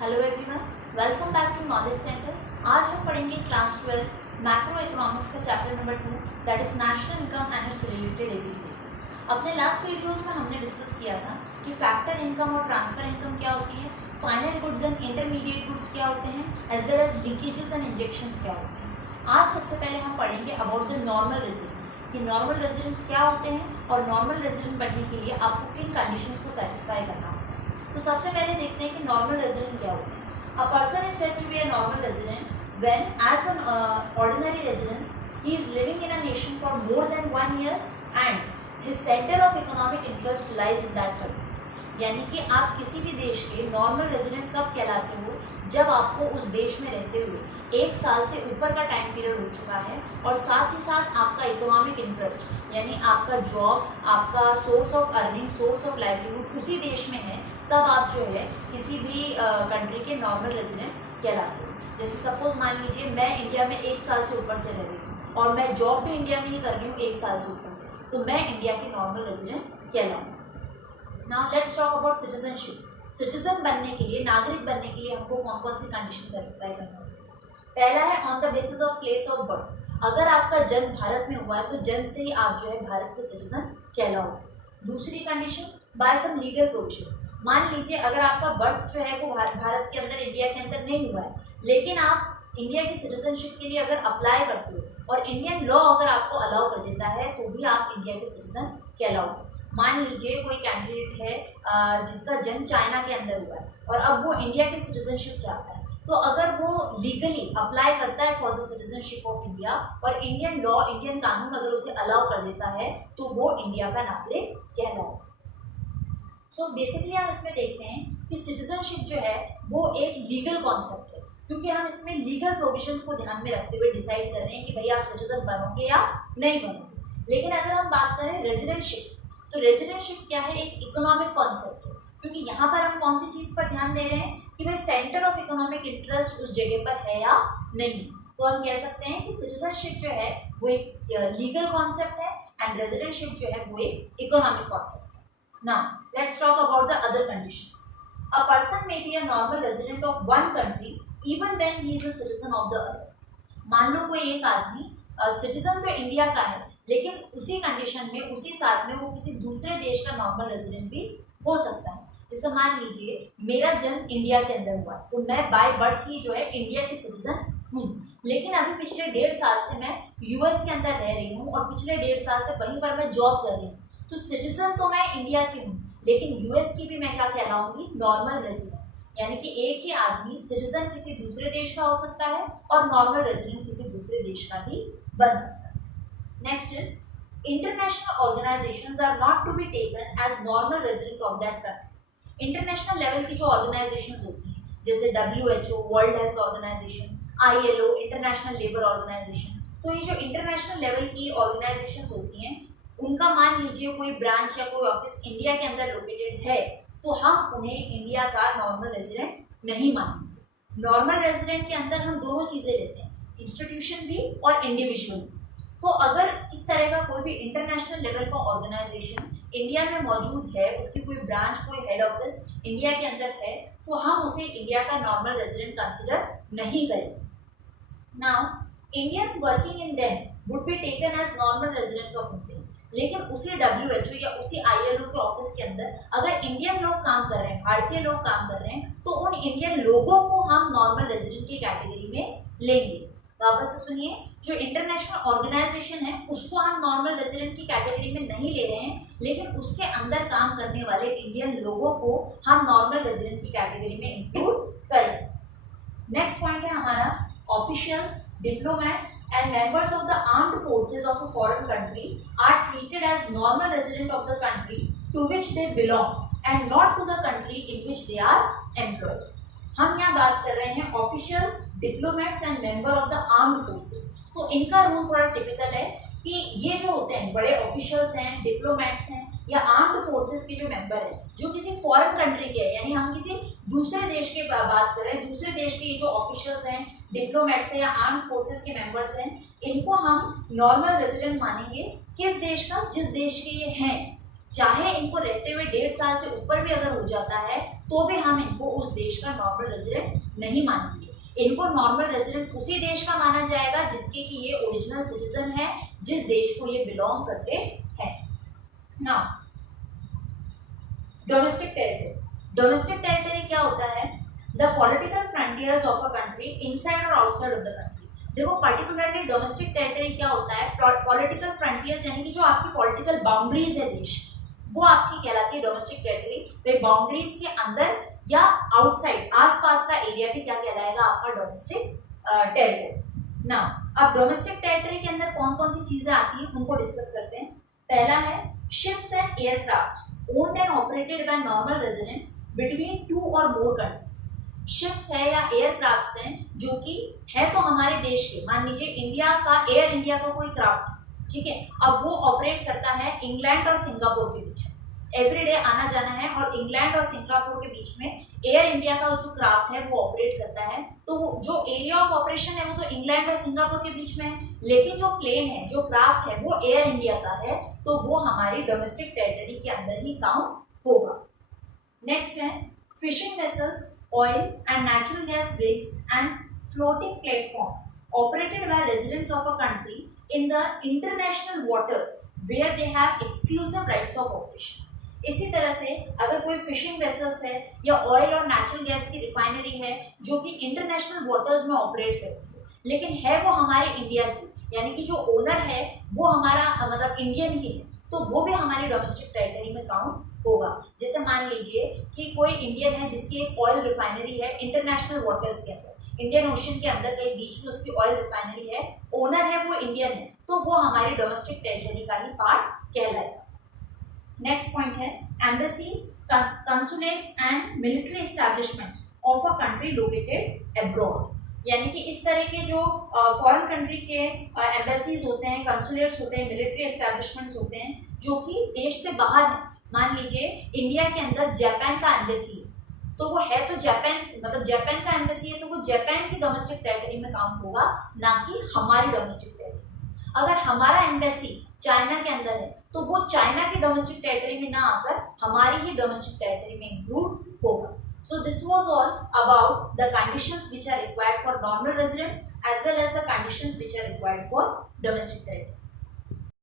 Hello everyone, welcome back to Knowledge Centre. आज हम पढ़ेंगे क्लास 12 मैक्रो इकोनॉमिक्स का chapter number 2 that is national income and its related abilities. अपने last videos में हमने discuss किया था कि फैक्टर इनकम और ट्रांसफर इनकम क्या होती है, final goods and intermediate goods क्या होते हैं, as well as leakages and injections क्या होते हैं। आज सबसे पहले हम पढ़ेंगे अबाउट द नॉर्मल रेजिडेंट्स कि नॉर्मल रेजिडेंट्स क्या होते हैं और नॉर्मल रेजिडेंट बनने के लिए आपको किन कंडीशंस को सेटिस्फाई करना होता है। तो सबसे पहले देखते हैं कि नॉर्मल रेजिडेंट क्या होते हैं। A person is said to be a normal resident when, as an ordinary resident, he is living in a nation for more than 1 year and his center of economic interest lies in that country. यानी कि आप किसी भी देश के normal resident कब कहलाते हो, जब आपको उस देश में रहते हुए 1 साल से ऊपर का टाइम पीरियड हो चुका है और साथ ही साथ आपका इकोनॉमिक इंटरेस्ट यानी आपका जॉब, आपका source of earning, source of livelihood उसी देश में है, तब आप जो है किसी भी कंट्री के नॉर्मल रेजिडेंट कहलाते हो। जैसे सपोज मान लीजिए मैं इंडिया में 1 साल से ऊपर से रह रही हूँ और मैं जॉब भी इंडिया में ही कर रही हूँ 1 साल से ऊपर से, तो मैं इंडिया की नॉर्मल रेजिडेंट कहलाऊँ। Now let's talk about citizenship. Citizen बनने के लिए, नागरिक बनने के लिए हमको कौन कौन सी कंडीशन सेटिस्फाई करना होगा। पहला है on the basis of place of birth. अगर आपका जन्म भारत में हुआ है तो जन्म से ही आप जो है भारत के सिटीजन कहलाओगे। दूसरी condition by some legal provisions. मान लीजिए अगर आपका बर्थ जो है वो भारत के अंदर, इंडिया के अंदर नहीं हुआ है, लेकिन आप इंडिया की सिटीजनशिप के लिए अगर अप्लाई करते हो और इंडियन लॉ अगर आपको अलाउ कर देता है तो भी आप इंडिया के सिटीजन कहलाओगे। मान लीजिए कोई कैंडिडेट है जिसका जन्म चाइना के अंदर हुआ है और अब वो इंडिया की सिटीजनशिप चाहता है, तो अगर वो लीगली अप्लाई करता है for the citizenship of India और इंडियन लॉ, इंडियन कानून अगर उसे अलाउ कर देता है तो वो इंडिया का नागरिक कहलाएगा। सो बेसिकली हम इसमें देखते हैं कि सिटीजनशिप जो है वो एक लीगल कॉन्सेप्ट है, क्योंकि हम इसमें लीगल प्रोविजंस को ध्यान में रखते हुए डिसाइड कर रहे हैं कि भाई आप सिटीजन बनोगे या नहीं बनोगे। लेकिन अगर हम बात करें रेजिडेंटशिप, तो रेजिडेंटशिप क्या है, एक इकोनॉमिक कॉन्सेप्ट है, क्योंकि यहाँ पर हम कौन सी चीज़ पर ध्यान दे रहे हैं कि भाई सेंटर ऑफ इकोनॉमिक इंटरेस्ट उस जगह पर है या नहीं। तो हम कह सकते हैं कि सिटीजनशिप जो है वो एक लीगल कॉन्सेप्ट है एंड रेजिडेंटशिप जो है वो एक इकोनॉमिक कॉन्सेप्ट है। Now, let's talk about the other conditions. A person may be a normal resident of one country even when he is a citizen of the other. मान लो कोई एक आदमी सिटीजन तो इंडिया का है, लेकिन उसी कंडीशन में, उसी साथ में वो किसी दूसरे देश का नॉर्मल रेजिडेंट भी हो सकता है। जैसे मान लीजिए मेरा जन्म इंडिया के अंदर हुआ तो मैं बाय बर्थ ही जो है इंडिया की सिटीजन हूँ, लेकिन अभी पिछले 1.5 साल से मैं यूएस के अंदर रह रही हूँ और पिछले 1.5 साल से वहीं पर मैं जॉब कर रही हूँ। तो सिटीजन तो मैं इंडिया की हूँ, लेकिन यूएस की भी मैं क्या कहलाऊंगी, नॉर्मल रेजिडेंट। यानी कि एक ही आदमी सिटीजन किसी दूसरे देश का हो सकता है और नॉर्मल रेजिडेंट किसी दूसरे देश का भी बन सकता है। Next is international organisations are not to be taken as normal resident of that country. International level की जो ऑर्गेनाइजेशंस होती हैं, जैसे WHO, world health organisation, ILO, international labour organisation, तो ये जो इंटरनेशनल लेवल की ऑर्गेनाइजेशंस होती हैं उनका मान लीजिए कोई ब्रांच या कोई ऑफिस इंडिया के अंदर लोकेटेड है, तो हम उन्हें इंडिया का नॉर्मल रेजिडेंट नहीं मानेंगे। नॉर्मल रेजिडेंट के अंदर हम दोनों चीज़ें लेते हैं, इंस्टीट्यूशन भी और इंडिविजुअल भी। तो अगर इस तरह का कोई भी इंटरनेशनल लेवल का ऑर्गेनाइजेशन इंडिया में मौजूद है, उसकी कोई ब्रांच, कोई हेड ऑफिस इंडिया के अंदर है, तो हम उसे इंडिया का नॉर्मल रेजिडेंट कंसिडर नहीं करेंगे। Now Indians working in them would be taken as normal residents of India. लेकिन उसी WHO या उसी ILO के ऑफिस के अंदर अगर इंडियन लोग काम कर रहे हैं, भारतीय लोग काम कर रहे हैं, तो उन इंडियन लोगों को हम नॉर्मल रेजिडेंट की कैटेगरी में लेंगे। वापस से सुनिए, जो इंटरनेशनल ऑर्गेनाइजेशन है उसको हम नॉर्मल रेजिडेंट की कैटेगरी में नहीं ले रहे हैं, लेकिन उसके अंदर काम करने वाले इंडियन लोगों को हम नॉर्मल रेजिडेंट की कैटेगरी में इंक्लूड करें। नेक्स्ट पॉइंट है हमारा officials, diplomats and members of the armed forces of a foreign country are treated as normal resident of the country to which they belong and not to the country in which they are employed. हम यहाँ बात कर रहे हैं officials, diplomats and member of the armed forces. तो इनका rule थोड़ा typical है कि ये जो होते हैं बड़े ऑफिशियल्स हैं, डिप्लोमैट्स हैं या आर्म्ड फोर्सेस के जो मेंबर हैं, जो किसी फॉरेन कंट्री के हैं, यानी हम किसी दूसरे देश की बात कर रहे हैं, दूसरे देश के ये जो ऑफिशियल्स हैं, डिप्लोमैट्स हैं या आर्म्ड फोर्सेस के मेंबर्स हैं, इनको हम नॉर्मल रेजिडेंट मानेंगे। किस देश का, जिस देश के ये हैं। चाहे इनको रहते हुए 1.5 साल से ऊपर भी अगर हो जाता है तो भी हम इनको उस देश का नॉर्मल रेजिडेंट नहीं मानेंगे। इनको नॉर्मल रेजिडेंट उसी देश का माना जाएगा जिसके कि ये ओरिजिनल सिटीजन है, जिस देश को ये बिलोंग करते हैं। Now domestic territory. Domestic territory क्या होता है? The political frontiers of a country inside और आउटसाइड ऑफ द कंट्री। देखो पर्टिकुलरली डोमेस्टिक टेरिटरी क्या होता है? पॉलिटिकल फ्रंटियर्स यानी कि जो आपकी पॉलिटिकल बाउंड्रीज है देश, वो आपकी कहलाती है डोमेस्टिक टेरिटरी। वे बाउंड्रीज के अंदर या आउटसाइड आसपास का एरिया भी क्या कहलाएगा? आपका डोमेस्टिक टेरिटरी। नाउ अब डोमेस्टिक टेरिटरी के अंदर कौन कौन सी चीजें आती हैं उनको डिस्कस करते हैं। पहला है ships and aircraft owned and operated by normal residents between 2 और मोर कंट्रीज। शिप्स है या एयरक्राफ्ट्स हैं जो कि है तो हमारे देश के, मान लीजिए इंडिया का एयर इंडिया का कोई क्राफ्ट, ठीक है, अब वो ऑपरेट करता है इंग्लैंड और सिंगापुर के बीच। एवरीडे आना जाना है और इंग्लैंड और सिंगापुर के बीच में एयर इंडिया का जो क्राफ्ट है वो ऑपरेट करता है। तो वो जो एरिया ऑफ ऑपरेशन है वो तो इंग्लैंड और सिंगापुर के बीच में है, लेकिन जो प्लेन है, जो क्राफ्ट है वो एयर इंडिया का है, तो वो हमारी डोमेस्टिक टेरिटरी के अंदर ही काउंट होगा। नेक्स्ट है fishing vessels, oil and natural gas rigs and floating platforms operated by residents of a country in the international waters where they have exclusive rights of operation। इसी तरह से अगर कोई fishing vessels है या oil और natural gas की refinery है जो कि इंटरनेशनल वाटर्स में ऑपरेट करती है, लेकिन है वो हमारे इंडिया की, यानी कि जो ओनर है वो हमारा मतलब इंडियन ही है, तो वो भी हमारी डोमेस्टिक टेरिटरी में काउंट होगा। जैसे मान लीजिए कि कोई इंडियन है जिसकी एक ऑयल रिफाइनरी है इंटरनेशनल वाटर्स के अंदर, इंडियन ओशन के अंदर कहीं बीच में उसकी ऑयल रिफाइनरी है, ओनर है वो इंडियन है, तो वो हमारी डोमेस्टिक टेरिटरी का ही पार्ट कहलाएगा। नेक्स्ट पॉइंट है embassies, consulates and military establishments of a country located abroad. यानी कि इस तरह के जो फॉरेन कंट्री के एम्बेसीज होते हैं, कंसुलेट्स होते हैं, मिलिट्री एस्टैब्लिशमेंट्स होते हैं जो कि देश से बाहर है। मान लीजिए इंडिया के अंदर जापान का एम्बेसी है, तो वो है तो जापान, मतलब जापान का एम्बेसी है तो वो जापान की डोमेस्टिक टेरिटरी में काउंट होगा, ना कि हमारी डोमेस्टिक टेरिटरी। अगर हमारा एम्बेसी चाइना के अंदर है तो वो चाइना की डोमेस्टिक टेरिटरी में ना आकर हमारी ही डोमेस्टिक टेरिटरी में इंक्लूड होगा। So this was all about the conditions which are required for normal residents as well as the conditions which are required for domestic residents.